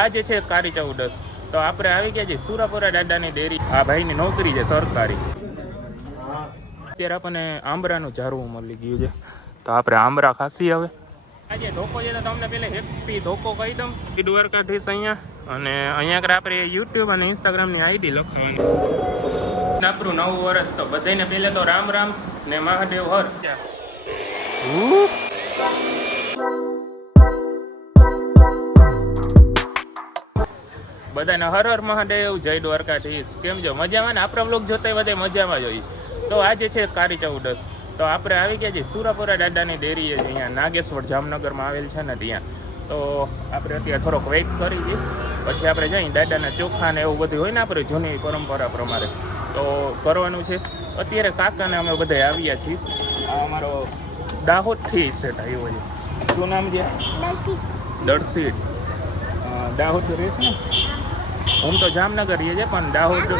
આજે છે કાળી ચૌદસ, તો આપણે આવી ગયા છીએ સુરાપુરા દાદાની ડેરી. આ ભાઈની નોકરી છે સરકારી. અત્યારે આપણને આંબરાનું ઝાડવું મળી ગયું છે, તો આપણે આંબરા ખાસી હવે. આજે ધોકો છે તો તમને પેલા હેપી ધોકો કહી દઉં. દ્વારકાધીશ અહીંયા, અને અહીંયા આગળ આપણે યુટ્યુબ અને ઇન્સ્ટાગ્રામની આઈડી લખાવાની. આપણું નવું વર્ષ, તો બધાને પહેલે તો રામ રામ ને મહાદેવ હર. બધાને હર હર મહાદેવ, જય દ્વારકાધીશ. કેમ છો? મજામાં ને? આપણા બ્લોગ જોતા બધા મજામાં જ હોય. તો આજે છે કાળી ચૌદસ, તો આપણે આવી ગયા છીએ સુરાપુરા દાદાની ડેરીએ. અહીંયા નાગેશ્વર જામનગરમાં આવેલ છે ને ત્યાં. તો આપણે અત્યારે થોડોક વેઇટ કરી છીએ, પછી આપણે જઈ દાદાના ચોખા ને એવું બધું હોય ને આપણે જૂની પરંપરા પ્રમાણે તો કરવાનું છે. અત્યારે કાકાને અમે બધા આવ્યા છીએ. આ અમારો દાહોદથી સેટ આવ્યો છે. શું નામ છે? દર્શિત. દાહોદ રહેશે ને? હું તો જામનગર રહીએ છે, પણ દાહોદ.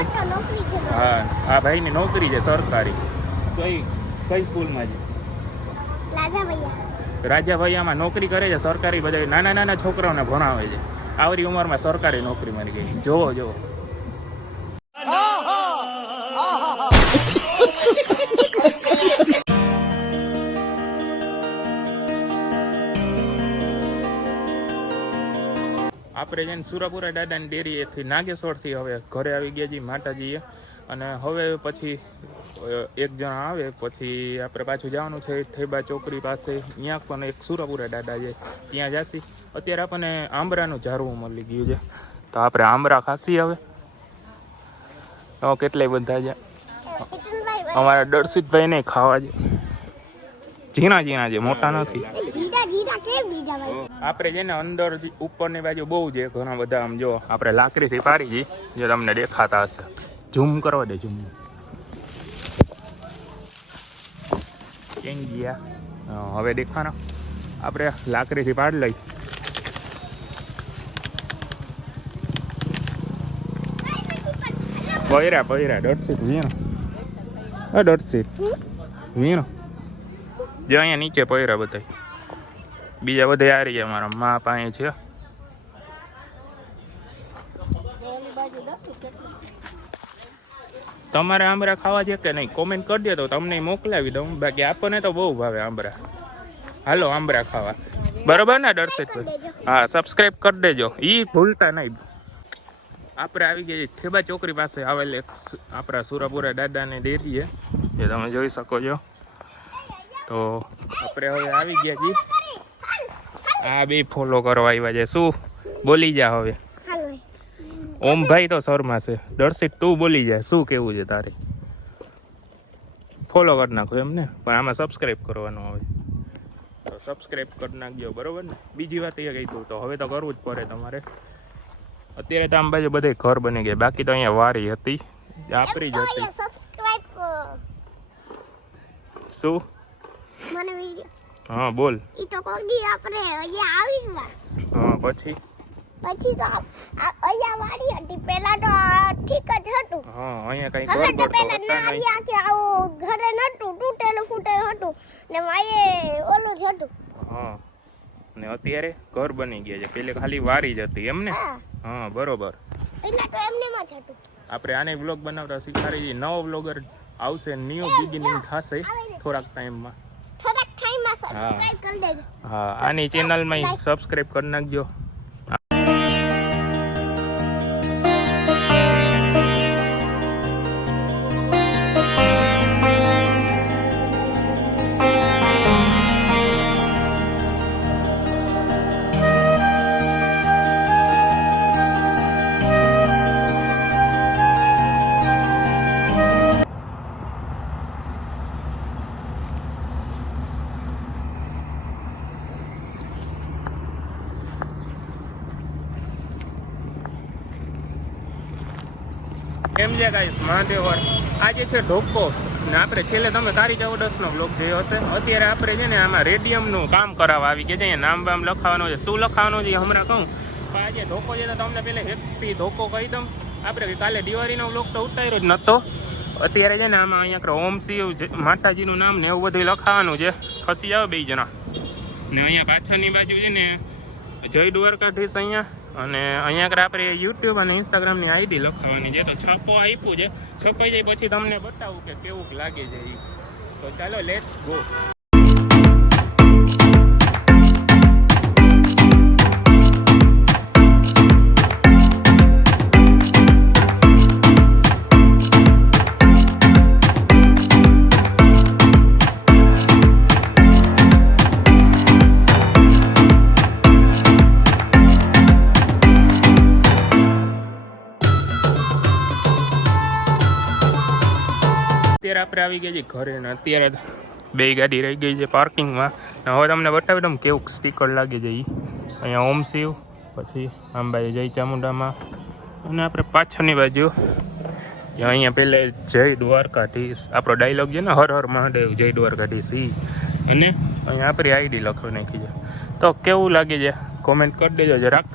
હા, આ ભાઈની નોકરી છે સરકારી. કઈ સ્કૂલમાં છે? રાજાભાઈયામાં નોકરી કરે છે સરકારી. બધા નાના નાના છોકરાઓને ભણાવે છે. આવરી ઉંમરમાં સરકારી નોકરી મળી ગઈ. જોવો જોવો. આપણે જઈને સુરાપુરા દાદાની ડેરીએથી નાગેશ્વરથી હવે ઘરે આવી ગયા છીએ માતાજીએ. અને હવે પછી એક જણ આવે પછી આપણે પાછું જવાનું છે થેબા ચોકડી પાસે. ત્યાં પણ એક સુરાપુરા દાદા છે, ત્યાં જાસી. અત્યારે આપણને આંબરાનું ઝાડવું મળી ગયું છે, તો આપણે આંબરા ખાસી હવે. કેટલાય બધા છે. અમારા દર્શિતભાઈ ને ખાવા છે. ઝીણા ઝીણા છે, મોટા નથી. આપણે છે ને અંદર ઉપરની બાજુ બહુ છે, ઘણા બધા. આમ જો આપણે લાકડીથી પાડી છીએ, જે તમને દેખાતા હશે. ઝૂમ કરવા દે, ઝૂમ. કેમ ગયા? હવે દેખાના. આપણે લાકડીથી પાડી લઈ. પૈરા દર્શિત વીણો. દર્શિત વીણો જો અહીંયા નીચે પૈરા બધા. બીજા બધા આ રહી અમારા મા પાસે છે. તમારે આંબરા ખાવા છે કે નહીં? કોમેન્ટ કરી દે તો તમને મોકલાવી દઉં. બાકી આપણને તો બહુ ભાવે આંબરા. હાલો આંબરા ખાવા. બરોબર ને દર્શિતભાઈ? હા, સબસ્ક્રાઈબ કરી દેજો, ઈ ભૂલતા નહીં. આપણે આવી ગયા થેબા ચોકડી પાસે આવેલ એક આપણા સુરાપુરા દાદાની ડેરી છે, જે તમે જોઈ શકો છો. તો આપણે હવે આવી ગયા છીએ. આ બે ફોલો કરવા આવ્યા છે. શું બોલી જા હવે? ઓમભાઈ તો શર્મા છે. દર્શિત તું બોલી જાય, શું કેવું છે તારે? ફોલો કરી નાખો એમને, પણ આમાં સબસ્ક્રાઈબ કરવાનું આવે. તો સબસ્ક્રાઈબ કરી નાખજો, બરોબર ને? બીજી વાત એ કહી તું, તો હવે તો કરવું જ પડે તમારે. અત્યારે તો આમ બાજુ બધે ઘર બની ગયા, બાકી તો અહીંયા વારી હતી, આપણી જ હતી. શું? હા બોલ. ઈ તો કોડી આપણે અહીંયા આવી ગયા. હા, પછી તો અહીંયા વાડી હતી. પહેલા તો ઠીક જ હતું. હા, અહીંયા કઈ ઘર તો પહેલા નારિયા કે આવો ઘરે નતું, તૂટેલું ફૂટેલું હતું ને વાયે ઓલું જ હતું. હા, ને અત્યારે ઘર બની ગયા છે. પેલે ખાલી વારી જ હતી એમ ને? હા, બરોબર. પહેલા તો એમનેમાં જ હતું. આપણે આને વ્લોગ બનાવતા શીખવાડી. નવો વ્લોગર આવશે, ન્યૂ બિગિનિંગ થશે થોડાક ટાઈમમાં. સબસ્ક્રાઇબ કરી દેજો. હા, આની ચેનલમાં સબસ્ક્રાઇબ કરી નાખજો. કેમ છે ગાઈસ? મહાદેવર. આજે છે ઢોકો ને આપણે છેલ્લે તમે કાળી ચૌદસનો બ્લોગ જોયો હશે. અત્યારે આપણે છે ને આમાં રેડિયમનું કામ કરાવવા આવી ગયા છે. અહીંયા નામ બામ લખાવાનું છે. શું લખાવાનું છે હમણાં કહું, પણ આજે ધોકો છે તો તમને પહેલાં હેપી ધોકો કહી દઉં. આપણે કાલે દિવાળીનો બ્લોગ તો ઉતાર્યો જ નહોતો. અત્યારે છે ને આમાં અહીંયા ઓમ શિવ માતાજીનું નામ ને એવું બધું લખાવાનું છે. ખસી જાવ બે જણા. ને અહીંયા પાછળની બાજુ છે ને જય દ્વારકાધીશ અહીંયા અને અહીંયા આગળ આપણે યુટ્યુબ અને ઇન્સ્ટાગ્રામની આઈડી લખાવવાની છે. તો છાપો આપ્યું છે, છપાઈ જાય પછી તમને બતાવું કે કેવું લાગે છે એ. તો ચાલો લેટ્સ ગો. અત્યારે આપણે આવી ગયા છીએ ઘરે ને અત્યારે બે ગાડી રહી ગઈ છે પાર્કિંગમાં. હવે તમને બતાવી દઉં કેવું સ્ટીકર લાગે છે એ. અહીંયા ઓમ શિવ, પછી આંબાઈ જય ચામુંડામાં, અને આપણે પાછળની બાજુ અહીંયા પહેલે જય દ્વારકાધીશ આપણો ડાયલોગ છે ને, હર હર મહાદેવ જય દ્વારકાધીશ એ. અને અહીંયા આપણી આઈડી લખવી નાખી છે. તો કેવું લાગે છે કોમેન્ટ કરી દેજો જરાક.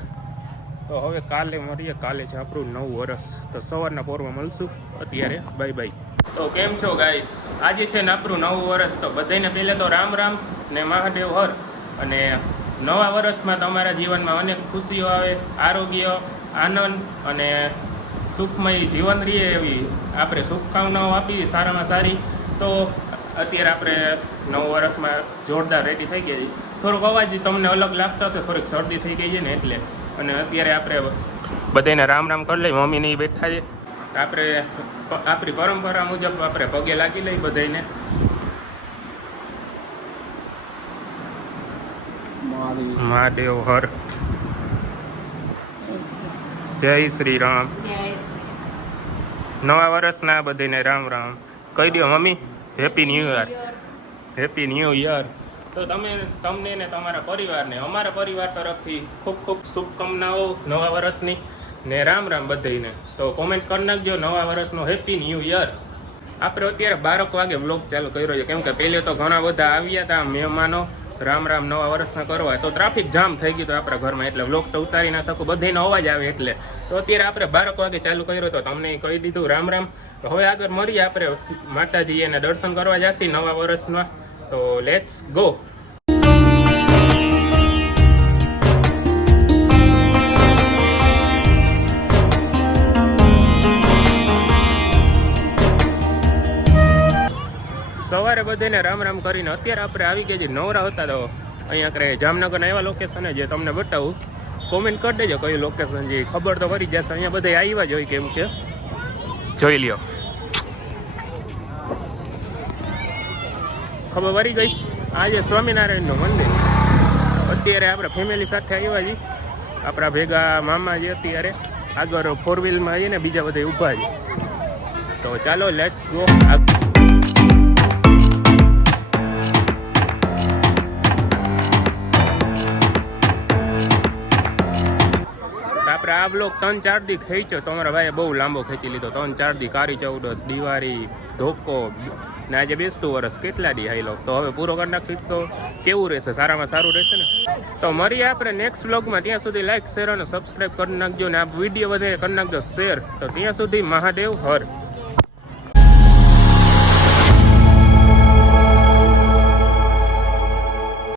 તો હવે કાલે મળીએ, કાલે છે આપણું 9 વર્ષ. તો સવારના પોરમાં મળશું. અત્યારે બાય બાય. તો કેમ છો ગાઈસ, આજે છે ને આપણું 9 વર્ષ. તો બધાને પહેલે તો રામ રામ ને મહાદેવ હર. અને નવા વર્ષમાં તમારા જીવનમાં અનેક ખુશીઓ આવે, આરોગ્ય, આનંદ અને સુખમય જીવન રહે એવી આપણે શુભકામનાઓ આપી સારામાં સારી. તો અત્યારે આપણે 9 વર્ષમાં જોરદાર રેડી થઈ ગયા છીએ. થોડોક અવાજ તમને અલગ લાગતો હશે, થોડીક શરદી થઈ ગઈ છે ને એટલે. અને અત્યારે આપણે બધાને રામ રામ કરી લઈએ. મમ્મીને એ બેઠા છે. આપણે આપણી પરંપરા મુજબ આપણે પગે લાગી લઈ બધાને. મહાદેવ હર, જય શ્રી રામ. નવા વર્ષના બધાને રામ રામ કહી દો mummy. Happy new year, happy new year. તો તમને ને તમારા પરિવારને અમારા પરિવાર તરફથી ખૂબ ખૂબ શુભકામનાઓ નવા વર્ષની ને રામ રામ બધાને. તો કોમેન્ટ કરી નાખજો નવા વર્ષનો હેપી ન્યૂ યર. આપણે અત્યારે 12 વાગે વ્લોગ ચાલુ કર્યો છે, કેમ કે પહેલે તો ઘણા બધા આવ્યા હતા મહેમાનો રામ રામ નવા વર્ષના કરવા. તો ટ્રાફિક જામ થઈ ગયું હતું આપણા ઘરમાં, એટલે વ્લોગ તો ઉતારી ના શકું, બધાનો અવાજ આવે એટલે. તો અત્યારે આપણે 12 વાગે ચાલુ કર્યો તો તમને કહી દીધું રામ રામ. તો હવે આગળ મળીએ આપણે માતાજી એને દર્શન કરવા જઈએ નવા વર્ષમાં. તો લેટ્સ ગો. સવારે બધાને રામ રામ કરીને અત્યારે આપણે આવી ગયા છીએ. નવરા હતા તો અહીંયા કરે જામનગરના એવા લોકેશને જે તમને બતાવું. કોમેન્ટ કરી દેજો કયું લોકેશન છે, ખબર તો કરી જશે. અહીંયા બધા આવ્યા જ હોય, કેમ કે જોઈ લ્યો ખબર પડી ગઈ. આજે સ્વામિનારાયણનું મંદિર. અત્યારે આપણે ફેમિલી સાથે આવ્યા છીએ. આપણા ભેગા મામા છે અત્યારે આગળ 4 વ્હીલમાં આવીએ ને, બીજા બધા ઊભા છે. તો ચાલો લેટ્સ ગો. આપણે આ બ્લોક 3-4 દી ખેંચ્યો. તો અમારા ભાઈએ બહુ લાંબો ખેંચી લીધો. 3-4 દી કારી ચૌદસ, દિવાળી, ધોકો ને આજે બેસતું વર્ષ, કેટલા દી હાઈલો. તો હવે પૂરો કરી નાખી તો કેવું રહેશે, સારામાં સારું રહેશે ને. તો મળીએ આપણે નેક્સ્ટ વ્લોગમાં. ત્યાં સુધી લાઈક, શેર અને સબસ્ક્રાઈબ કરી નાખજો. ને આ વિડીયો વધારે કરી નાખજો શેર. તો ત્યાં સુધી મહાદેવ હર.